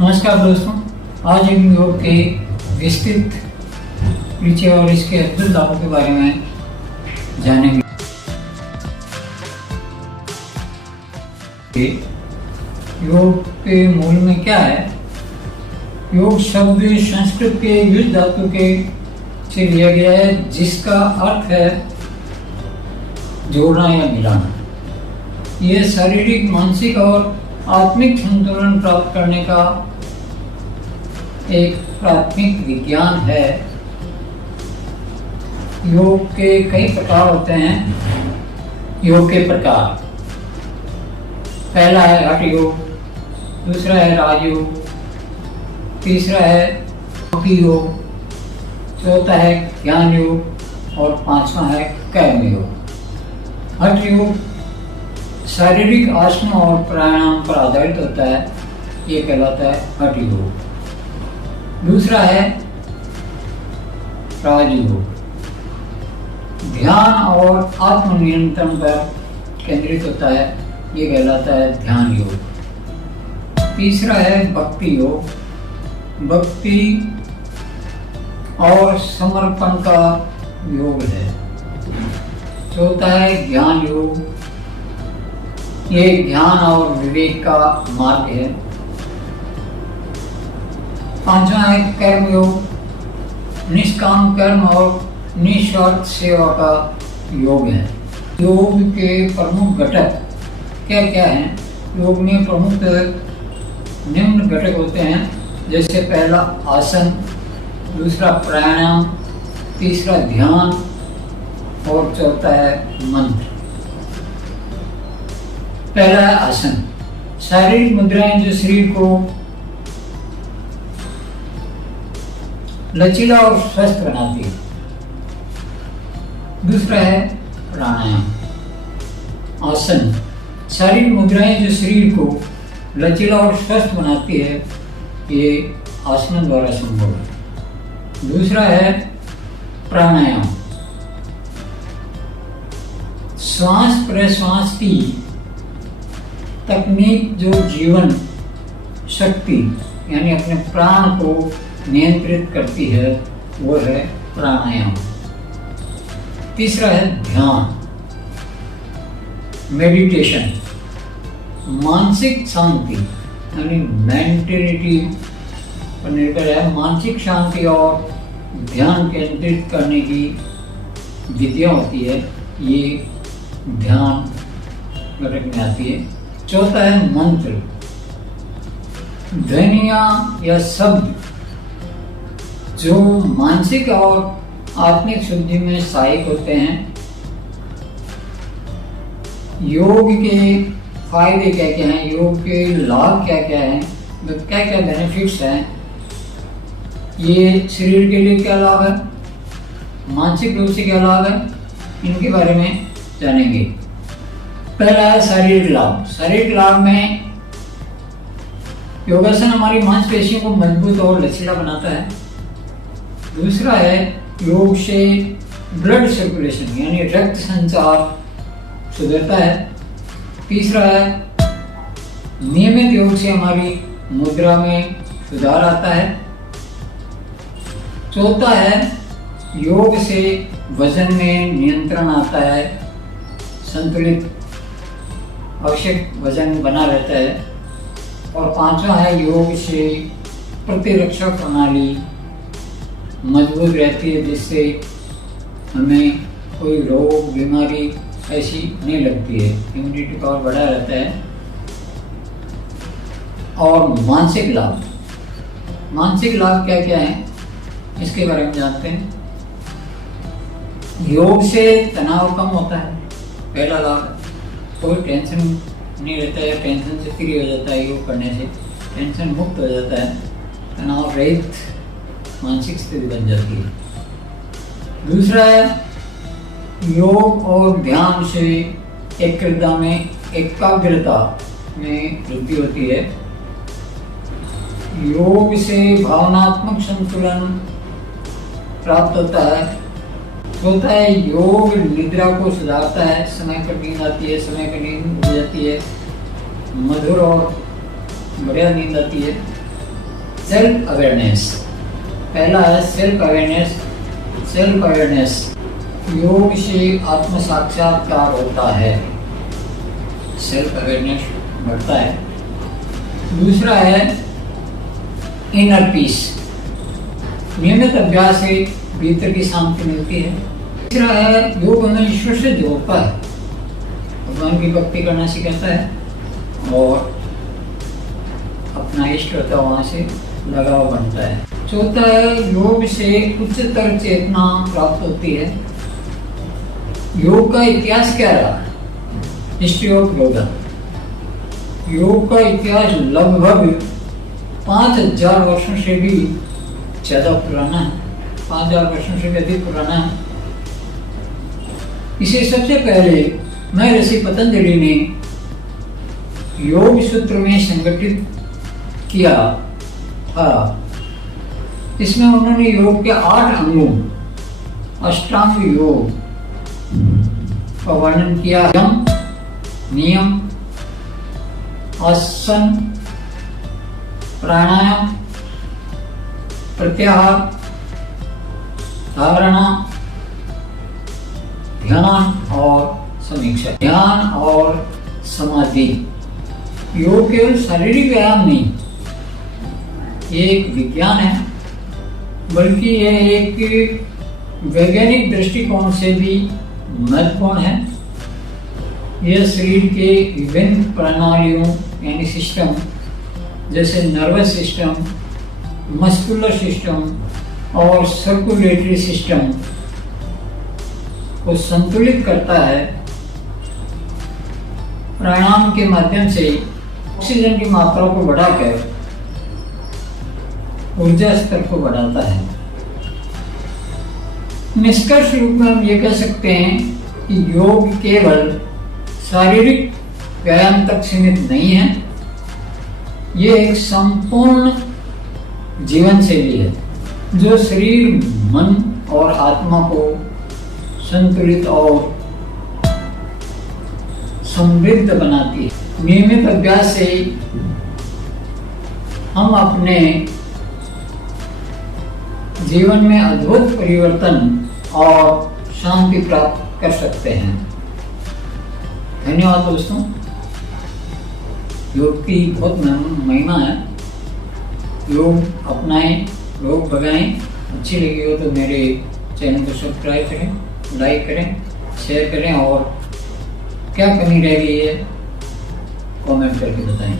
नमस्कार दोस्तों, आज हम योग के विस्तृत परिचय और इसके अद्भुत लाभों के बारे में जानेंगे। योग के मूल में क्या है? योग शब्द संस्कृत के युज धातु के से लिया गया है, जिसका अर्थ है जोड़ना या मिलाना। यह शारीरिक, मानसिक और आत्मिक संतुलन प्राप्त करने का एक प्राथमिक विज्ञान है। योग के कई प्रकार होते हैं। योग के प्रकार, पहला है हठ योग, दूसरा है राजयोग, तीसरा है भक्ति योग, चौथा है ज्ञान योग और पांचवा है कर्म योग। हठ योग शारीरिक आसनों और प्राणायाम पर आधारित होता है, ये कहलाता है हठ योग। दूसरा है राजयोग, ध्यान और आत्मनियंत्रण पर केंद्रित होता है, ये कहलाता है ध्यान योग। तीसरा है भक्ति योग, भक्ति और समर्पण का योग है। चौथा है ज्ञान योग, ये ज्ञान और विवेक का मार्ग है। पांचवा है कर्म योग, निष्काम कर्म और निस्वार्थ सेवा का योग है। योग के प्रमुख घटक क्या क्या हैं? योग में प्रमुख निम्न घटक होते हैं, जैसे पहला आसन, दूसरा प्राणायाम, तीसरा ध्यान और चौथा है मंत्र। पहला है आसन, शारीरिक मुद्राएं जो शरीर को लचीला और स्वस्थ बनाती है। दूसरा है प्राणायाम, आसन, शारीरिक मुद्राएं जो शरीर को लचीला और स्वस्थ बनाती है, ये आसनों द्वारा संभव है। दूसरा है प्राणायाम, श्वास प्रश्वास की तकनीक जो जीवन शक्ति यानी अपने प्राण को नियंत्रित करती है, वो है प्राणायाम। तीसरा है ध्यान, मेडिटेशन, मानसिक शांति यानी मेंटलिटी पर निर्भर है। मानसिक शांति और ध्यान केंद्रित करने की विधियां होती है, ये ध्यान घटक में आती है। चौथा है मंत्र, ध्वनियां या शब्द जो मानसिक और आत्मिक शुद्धि में सहायक होते हैं। योग के फायदे क्या क्या हैं, योग के लाभ क्या क्या हैं, क्या क्या बेनिफिट्स हैं, ये शरीर के लिए क्या लाभ है, मानसिक रूप से क्या लाभ है, इनके बारे में जानेंगे। पहला है शारीरिक लाभ। शारीरिक लाभ में योगासन हमारी मांसपेशियों को मजबूत और लचीला बनाता है। दूसरा है योग से ब्लड सर्कुलेशन यानी रक्त संचार सुधरता है। तीसरा है नियमित योग से हमारी मुद्रा में सुधार आता है। चौथा है योग से वजन में नियंत्रण आता है, संतुलित आवश्यक वजन बना रहता है। और पांचवा है योग से प्रतिरक्षा प्रणाली मजबूत रहती है, जिससे हमें कोई रोग बीमारी ऐसी नहीं लगती है, इम्यूनिटी पावर बढ़ा रहता है। और मानसिक लाभ, मानसिक लाभ क्या क्या है इसके बारे में जानते हैं। योग से तनाव कम होता है, पहला लाभ। कोई टेंशन नहीं रहता है, टेंशन से फ्री हो जाता है योग करने से, टेंशन मुक्त हो जाता है, तनाव रहित मानसिक स्थिति बन जाती है। दूसरा है योग और ध्यान से एकाग्रता में वृद्धि होती है। योग से भावनात्मक संतुलन प्राप्त होता है। होता है योग निद्रा को सुधारता है, समय पर नींद आती है, समय पर नींद हो जाती है, मधुर और बढ़िया नींद आती है। Self awareness. पहला है सेल्फ अवेयरनेस। सेल्फ अवेयरनेस, योग से आत्म साक्षात्कार होता है, सेल्फ अवेयरनेस बढ़ता है। दूसरा है इनर पीस, नियमित अभ्यास से भीतर की शांति मिलती है। तीसरा है योग हमें ईश्वर से जोड़ता है, भगवान की भक्ति करना सिखाता है और अपना इष्ट होता है वहाँ से लगाव बनता है। चौथा है योग से उच्चतर चेतना प्राप्त होती है। योग का इतिहास क्या रहा? History of yoga. योग का इतिहास लगभग 5000 वर्षों से भी ज्यादा पुराना है, 5000 वर्षों से भी अधिक पुराना है। इसे सबसे पहले महर्षि पतंजलि ने योग सूत्र में संगठित किया था। इसमें उन्होंने योग के 8 अंगों, अष्टांग योग का वर्णन किया। यम, नियम, आसन, प्राणायाम, प्रत्याहार, धारणा, ध्यान और समीक्षा। ध्यान और समाधि। योग केवल शारीरिक व्यायाम नहीं, ये एक विज्ञान है, बल्कि यह एक वैज्ञानिक दृष्टिकोण से भी महत्वपूर्ण है। यह शरीर के विभिन्न प्रणालियों यानी सिस्टम जैसे नर्वस सिस्टम, मस्कुलर सिस्टम और सर्कुलेटरी सिस्टम को संतुलित करता है। प्राणायाम के माध्यम से ऑक्सीजन की मात्रा को बढ़ाकर ऊर्जा स्तर को बढ़ाता है। निष्कर्ष रूप में हम ये कह सकते हैं कि योग केवल शारीरिक व्यायाम तक सीमित नहीं है, ये एक संपूर्ण जीवन शैली है जो शरीर, मन और आत्मा को संतुलित और समृद्ध बनाती है। नियमित अभ्यास से हम अपने जीवन में अद्भुत परिवर्तन और शांति प्राप्त कर सकते हैं। धन्यवाद दोस्तों। योग की बहुत महिमा है। योग अपनाएं, योग भगाएं। अच्छी लगी हो तो मेरे चैनल को सब्सक्राइब करें, लाइक करें, शेयर करें और क्या कमी रह गई है कमेंट करके बताएं।